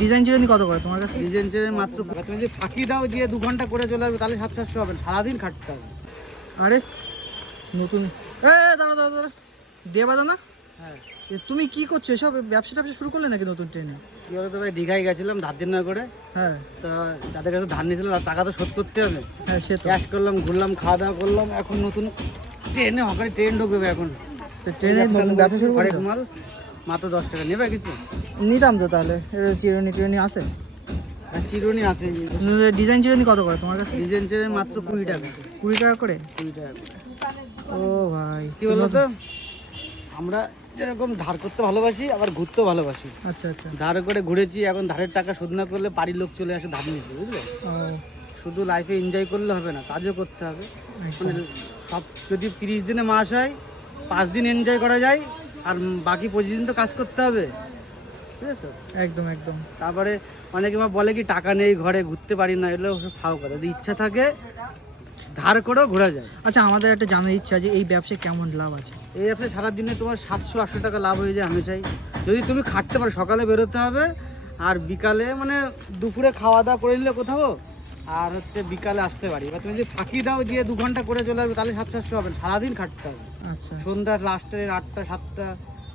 Design চিরুনি কত করে তোমার কাছে? ডিজাইন চেয়ে মাত্র তুমি যদি ফাঁকি দাও দিয়ে 2 ঘন্টা করে চলে আসবে তাহলে 700 হবে, সারাদিন খাটতে হবে। আরে নতুন দাঁড়া দাঁড়া দাঁড়া দেবা দানা। হ্যাঁ, তুমি কি করছো এসব ব্যবসা ট্যাবসা শুরু করলে নাকি নতুন ট্রেনে? কি বলতো ভাই, দীঘায় গেছিলাম ধার দিন না করে। হ্যাঁ তা যাদের কাছে ধার নিয়েছিলাম তার টাকা তো শোধ করতে হবে। হ্যাঁ সে তো ক্যাশ করলাম, ঘুরলাম, খাওয়া দাওয়া করলাম। এখন নতুন ট্রেনে হকারি ট্রেন ঢুকবে এখন। ট্রেনে নতুন ব্যবসা শুরু হরেক করেছো? মাল মাত্র 10 টাকা নেবে কিছু। নিতাম তো তাহলে। চিরুনি টিরুনি আছে? আর চিরুনি আছে। ডিজাইন চিরুনি কত করে তোমার কাছে? ডিজাইন চেয়ে মাত্র 20 টাকা। 20 টাকা করে? 20 টাকা করে। ও ভাই কি বলতো, আমরা যেরকম ধার করতে ভালোবাসি আবার ঘুরতেও ভালোবাসি। আচ্ছা আচ্ছা। ধার করে ঘুরেছি, এখন ধারের টাকা শোধ না করলে বাড়ির লোক চলে আসে ধার নিতে, বুঝলে? ও, শুধু লাইফে এনজয় করলে হবে না, কাজও করতে হবে। একদম। মানে সব যদি 30 দিনে মাস হয়, 5 দিন এনজয় করা যায় আর বাকি 25 দিন তো কাজ করতে হবে, বুঝেছো? একদম একদম। তারপরে অনেকে বলে কি টাকা নেই ঘরে ঘুরতে পারি না, এগুলো সব ফাও কথা। যদি ইচ্ছা থাকে ধার করেও ঘোরা যায়। আচ্ছা আমাদের একটা জানার ইচ্ছা যে এই ব্যবসায় কেমন লাভ আছে? এই অ্যাপে সারাদিনে তোমার 700-800 টাকা লাভ হয়ে যায় হামেশাই, যদি তুমি খাটতে পারো। সকালে বেরোতে হবে আর বিকালে মানে দুপুরে খাওয়া দাওয়া করে নিলে কোথাও, আর হচ্ছে বিকালে আসতে পারি। এবার তুমি যদি ফাঁকি দাও দিয়ে 2 ঘন্টা করে চলে আসবে তাহলে 700 হবে, সারাদিন খাটতে হবে। আচ্ছা সন্ধ্যার লাস্টের 8টা-7টা,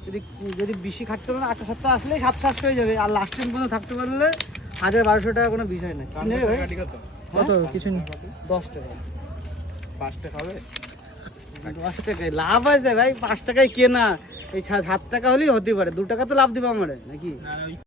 যদি যদি বেশি খাটতে পারো 8টা-7টা আসলেই 700-800 হয়ে যাবে। আর লাস্ট টাইম পর্যন্ত থাকতে পারলে 1000-1200 টাকা কোনো বিষয় না। কিছু নেবে ভাই? কত? কিছু নেই। 10 টাকা। 5 টাকা হবে? 10 টাকায় লাভ আছে ভাই, 5 টাকায় কেনা। এই 7 টাকা হলেই হতে পারে, 2 টাকা তো লাভ দিবে আমার নাকি?